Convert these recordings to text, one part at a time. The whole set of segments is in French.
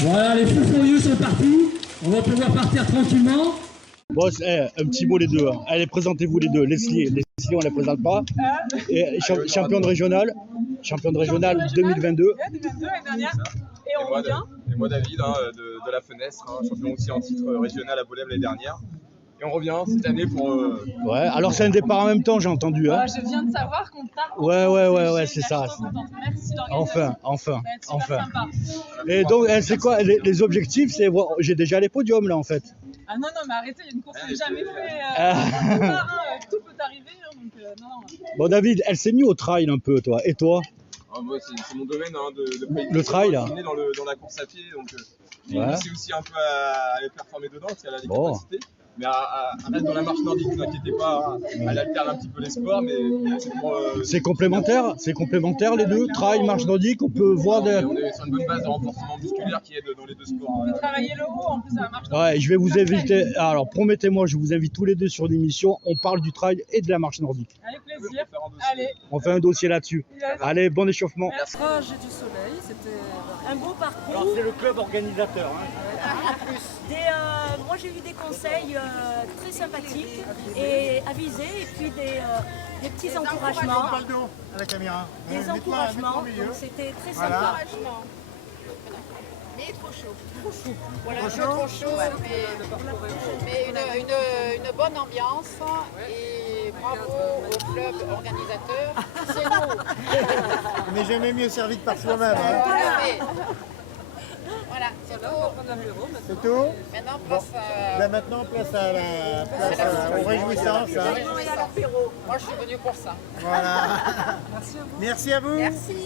Voilà, les fous furieux sont partis. On va pouvoir partir tranquillement. Bon, un petit mot les deux. Hein. Allez, présentez-vous les deux. Leslie, on ne les présente pas. Et championne régionale 2022. 2022 l'année dernière. Et on revient. Et moi David, de la Fenestre, champion aussi en titre régional à Bolève l'année dernière. Et on revient cette année pour... Ouais, alors c'est un départ en même temps, j'ai entendu. Hein. Je viens de savoir qu'on part. Ouais, c'est ça. Merci d'organiser. Enfin. Sympa. Et donc, c'est quoi les objectifs? C'est voir, j'ai déjà les podiums là en fait. Ah non, mais arrêtez, il y a une course que j'ai jamais fait. Tout peut arriver, donc non. Bon David, elle s'est mise au trail un peu, toi. Et toi? Moi, c'est mon domaine de le trail là. Dans la course à pied, donc c'est aussi un peu à aller performer dedans, parce qu'elle a des capacités. Mais elle reste dans la marche nordique, ne vous inquiétez pas, elle alterne un petit peu les sports, mais c'est pour... C'est complémentaire les deux, trail, marche nordique, on peut voir des... On est sur une bonne base de renforcement musculaire qui aide dans les deux sports. On peut travailler le haut en plus à la marche nordique. Ouais, je vais vous inviter, alors promettez-moi, je vous invite tous les deux sur l'émission, on parle du trail et de la marche nordique. Avec plaisir, allez. On fait un dossier là-dessus. Yes. Allez, bon échauffement. Merci. J'ai du soleil, c'était un beau parcours. Alors c'est le club organisateur. Hein. Moi j'ai eu des conseils très sympathiques et avisés et puis des petits encouragements. À la caméra. Des encouragements, donc c'était très sympa. Mais trop chaud. Voilà, trop chaud, mais une bonne ambiance et bravo au club organisateur. C'est nous. On n'est jamais mieux servi que par soi-même. Hein. Voilà, c'est tout. C'est tout. Maintenant, place aux réjouissances. Hein. Moi, je suis venue pour ça. Voilà. Merci à vous. Merci.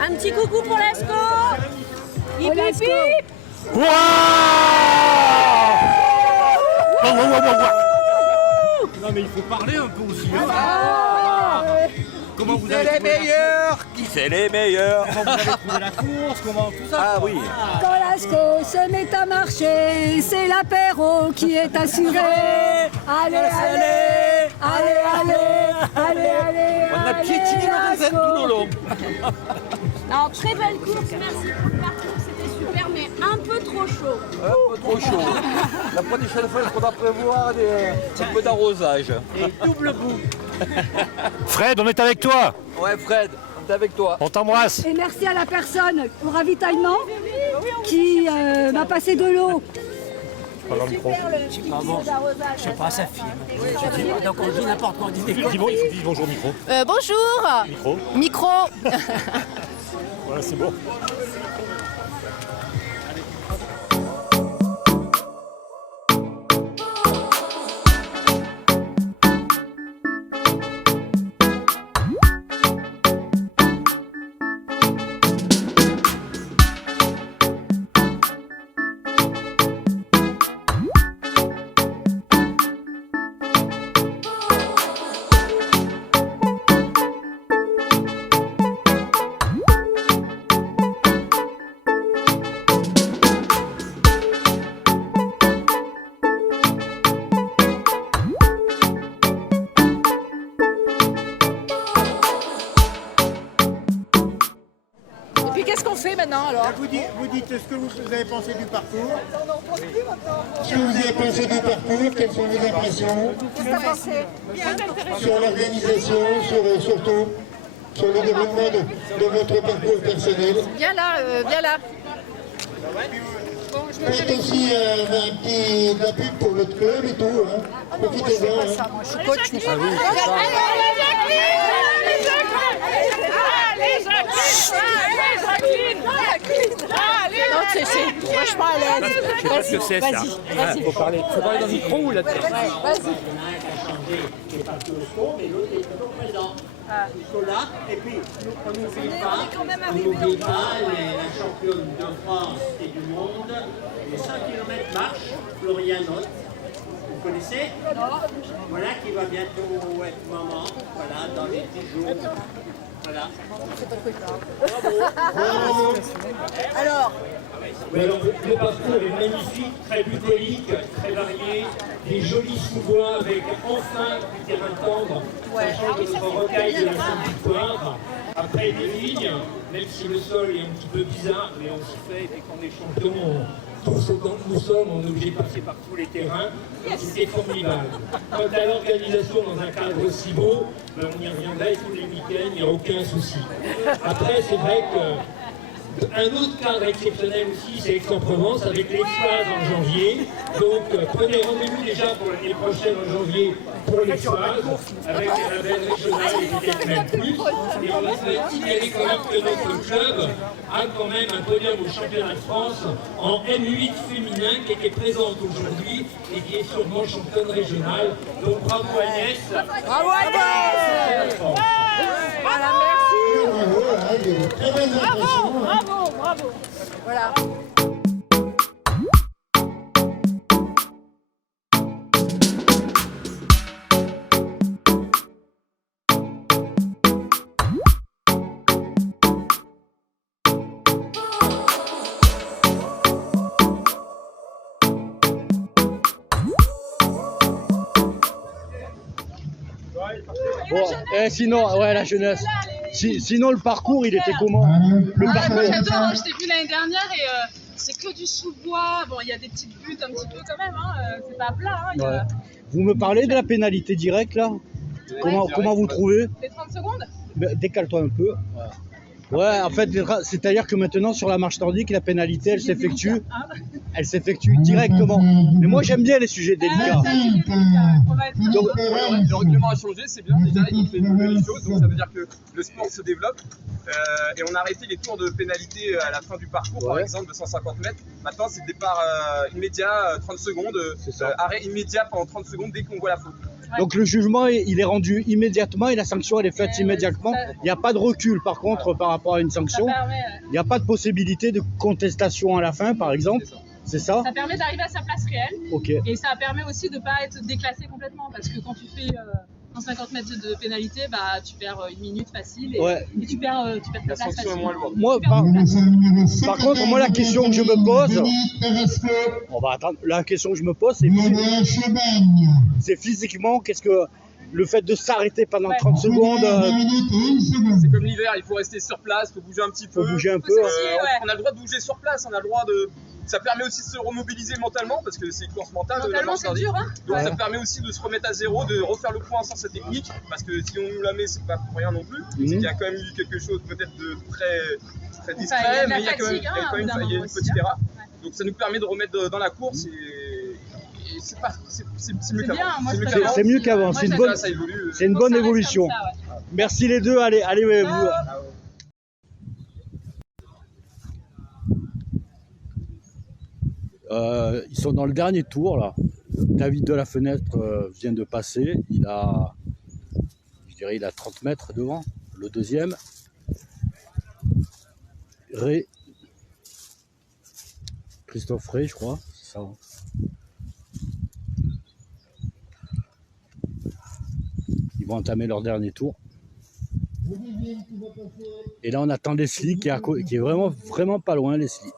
Un petit coucou pour l'ESCO. Hip hip hip. Non mais il faut parler un peu aussi. Comment vous avez les meilleurs? Qui c'est les meilleurs? Comment vous avez trouvé la course? Comment tout ça? Ah oui. Quand l'ASCO se met à marcher, c'est l'apéro qui est assuré. Allez. On a piétiné le raisin tout le long. Non, très belle course, merci pour le parcours, c'était super, mais un peu trop chaud. Un peu trop chaud. La prochaine fois, il faudra prévoir un peu d'arrosage. Et double bout. Fred, on est avec toi. Ouais, Fred, on est avec toi. On t'embrasse. Et merci à la personne au ravitaillement qui m'a passé de l'eau. Pas dans le micro. Je sais pas, ça filme. Donc on dit n'importe quoi, on dit des conneries. Il faut dire bonjour micro. Bonjour. Micro. Voilà, c'est bon. Maintenant alors. Vous dites ce que vous avez pensé du parcours. Ce que vous avez pensé du parcours, quelles sont vos impressions sur l'organisation, surtout sur le déroulement de votre parcours personnel. Viens là. Bon, faites aussi de la pub pour votre club et tout. Hein. Profitez-en. Moi, je suis coach. Non, c'est franchement à l'aise. Je sais pas ce que c'est ça. Vas-y. Faut parler dans le micro ou là-dedans? Vas-y. Nicolas. Et puis, on n'oublie pas la championne de France et du monde, les 100 km marche, Florian Hott. Vous connaissez? Voilà, qui va bientôt être maman, voilà, dans les 10 jours. Voilà. Bravo. Alors, le parcours est magnifique, très bucolique, très varié, des jolis sous-bois avec enfin du terrain tendre, sachant que notre rocaille de la Sainte-Victoire. Après des lignes, même si le sol est un petit peu bizarre, mais on s'y fait, et dès qu'on est champion, pour ce temps que nous sommes, on est obligé de passer par tous les terrains. C'était formidable. Quant à l'organisation dans un cadre si beau, on y reviendrait tous les week-ends, il n'y a aucun souci. Après, c'est vrai que un autre cadre exceptionnel aussi, c'est Aix-en-Provence avec les Foises en janvier. Donc prenez rendez-vous déjà pour l'année prochaine en janvier pour les Foises, avec les labels régionales et peut-être même plus. Et on va se signaler quand même que notre club a quand même un podium au championnat de France en M8 féminin qui était présente aujourd'hui et qui est sûrement championne régionale. Donc bravo Agnès. bravo Agnès. Voilà, merci. Bravo. Voilà. Bon, sinon, ouais, la jeunesse. Sinon, le parcours, il était comment? Le parcours. Moi j'adore, je t'ai vu l'année dernière et c'est que du sous-bois. Bon, il y a des petites buttes un petit peu quand même, hein. C'est pas plat. Hein. Ouais. Vous me parlez de la pénalité directe là? Comment vous trouvez? Les 30 secondes? Décale-toi un peu. Ouais, en fait, c'est-à-dire que maintenant sur la marche nordique, la pénalité, elle s'effectue directement. Mais moi, j'aime bien les sujets délicats. Donc, le règlement a changé, c'est bien. Déjà, il fait évoluer les choses, donc ça veut dire que le sport se développe. Et on a arrêté les tours de pénalité à la fin du parcours, par exemple, de 150 mètres. Maintenant, c'est départ immédiat, 30 secondes, arrêt immédiat pendant 30 secondes dès qu'on voit la faute. Donc le jugement, il est rendu immédiatement et la sanction, elle est faite immédiatement. Il n'y a pas de recul, par contre, par rapport à une sanction. Il n'y a pas de possibilité de contestation à la fin, par exemple. C'est ça? Ça permet d'arriver à sa place réelle. Ok. Et ça permet aussi de ne pas être déclassé complètement. Parce que quand tu fais 150 mètres de pénalité, bah, tu perds une minute facile et tu perds ta place facile. Moi, par contre, moi, la question que je me pose, on va attendre. La question que je me pose, c'est physiquement, qu'est-ce que le fait de s'arrêter pendant 30 secondes. C'est comme l'hiver, il faut rester sur place, il faut bouger un petit peu. On a le droit de bouger sur place, on a le droit de. Ça permet aussi de se remobiliser mentalement parce que c'est une course mentale de la marche nordique. Hein. Donc ça permet aussi de se remettre à zéro, de refaire le point sur cette technique parce que si on nous la met, c'est pas pour rien non plus. Il y a quand même eu quelque chose peut-être de très discret, mais il y a quand même une petite erreur. Donc ça nous permet de remettre dans la course et c'est mieux qu'avant. C'est mieux qu'avant, c'est une bonne évolution. Merci les deux, allez vous. Ils sont dans le dernier tour là. David de la Fenêtre vient de passer. Il a 30 mètres devant. Le deuxième. Christophe Ray, je crois. C'est ça. Ils vont entamer leur dernier tour. Et là on attend Leslie qui est vraiment pas loin, Leslie.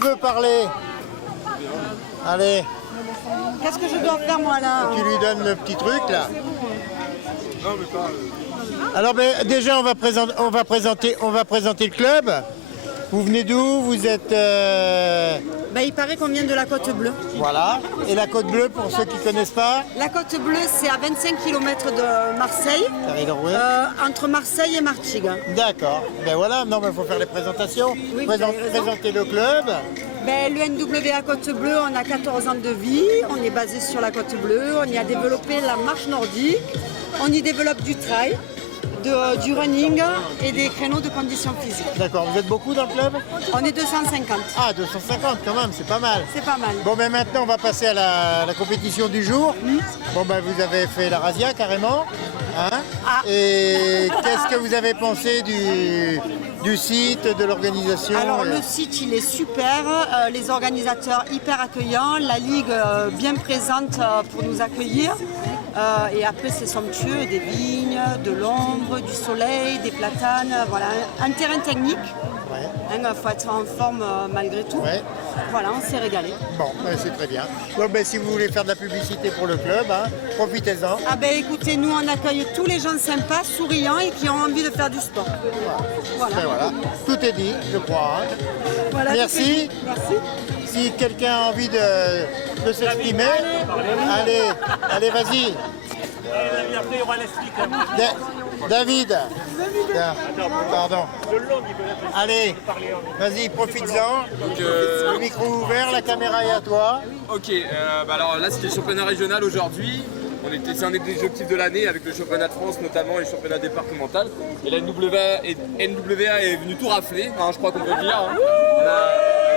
veut parler? Allez. Qu'est-ce que je dois faire moi là? Tu lui donnes le petit truc là. Alors déjà on va présenter le club. Vous venez d'où? Vous êtes... Il paraît qu'on vient de la Côte Bleue. Voilà. Et la Côte Bleue, pour ceux qui ne connaissent pas? La Côte Bleue, c'est à 25 km de Marseille, entre Marseille et Martigues. D'accord. Ben voilà, non, mais il faut faire les présentations. Oui, présenter le club. Le NWA Côte Bleue, on a 14 ans de vie, on est basé sur la Côte Bleue, on y a développé la marche nordique, on y développe du trail. Du running et des créneaux de conditions physiques. D'accord, vous êtes beaucoup dans le club? On est 250. Ah, 250 quand même, c'est pas mal. C'est pas mal. Bon, maintenant on va passer à la compétition du jour. Bon, vous avez fait la razzia carrément. Hein? Et qu'est-ce que vous avez pensé du site, de l'organisation? Alors le site il est super, les organisateurs hyper accueillants, la ligue bien présente pour nous accueillir. Et après c'est somptueux, des vignes, de l'ombre, du soleil, des platanes, voilà, un terrain technique. Il faut être en forme malgré tout. Voilà, on s'est régalé. Bon, c'est très bien. Bon, si vous voulez faire de la publicité pour le club, profitez-en. Ah écoutez, nous on accueille tous les gens sympas, souriants et qui ont envie de faire du sport. Voilà. Tout est dit, je crois. Voilà, merci. Merci. Si quelqu'un a envie de s'exprimer, allez, vas-y. David. Pardon. Allez, vas-y, profites-en. Le micro ouvert, la caméra est à toi. Ok, alors là c'était le championnat régional aujourd'hui. C'est un des objectifs de l'année avec le championnat de France notamment et le championnat départemental. Et la NWA est venue tout rafler, je crois qu'on peut le dire. On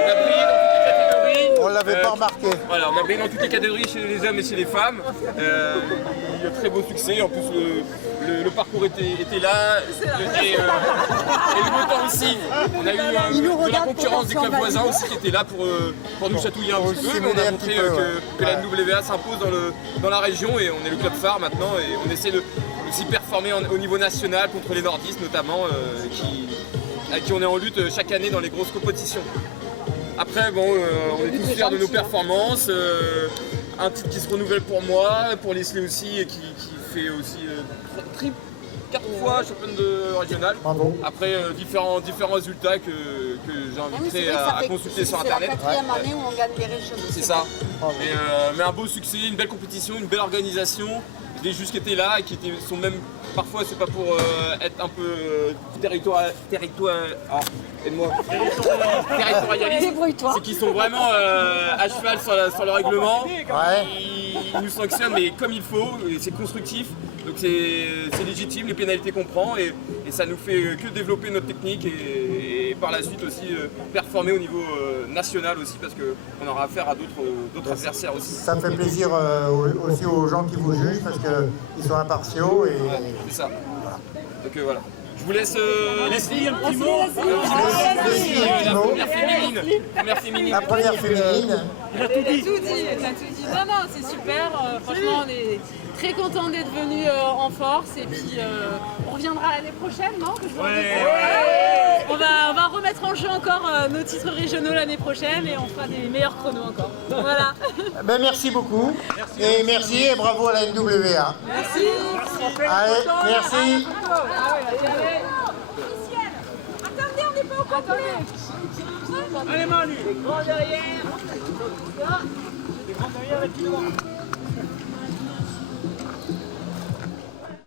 a brillé dans toutes les catégories. On l'avait pas remarqué. Voilà, on a brillé dans toutes les catégories chez les hommes et chez les femmes. Il y a très beau succès, en plus le parcours était là et le beau temps aussi. On a eu de la concurrence des clubs voisins aussi qui étaient là pour nous chatouiller un petit peu. On a montré que la NWA s'impose dans la région et on est le club phare maintenant et on essaie de aussi performer au niveau national contre les nordistes notamment avec qui on est en lutte chaque année dans les grosses compétitions. Après on est tous fiers de nos performances, un titre qui se renouvelle pour moi, pour Leslie aussi et qui fait aussi 4 fois championne régionale. Après différents résultats que j'inviterai à consulter sur internet. C'est la 4e année où on gagne les régionaux. C'est ça. Mais un beau succès, une belle compétition, une belle organisation. Des juges qui étaient là et qui sont même parfois c'est pas pour être un peu territorialiste, c'est qu'ils sont vraiment à cheval sur le règlement. Ils nous sanctionnent mais comme il faut, et c'est constructif, donc c'est légitime les pénalités qu'on prend et ça nous fait que développer notre technique et par la suite aussi performer au niveau national aussi parce qu'on aura affaire à d'autres adversaires aussi. Ça me fait plaisir aussi aux gens qui vous jugent parce qu'ils sont impartiaux et... c'est ça. Donc voilà. Je vous laisse Leslie un petit mot. La première féminine. La première féminine. Elle a tout dit. Non, c'est super. Franchement, on est très contents d'être venus en force et puis on reviendra l'année prochaine, non? On va remettre en jeu encore nos titres régionaux l'année prochaine et on fera des meilleurs chronos encore. Voilà. Merci beaucoup. Et merci et bravo à la NWA. Merci. Allez, merci. Attendez, on n'est pas au complet. Allez Manu. Grand derrière. Les grands derrière avec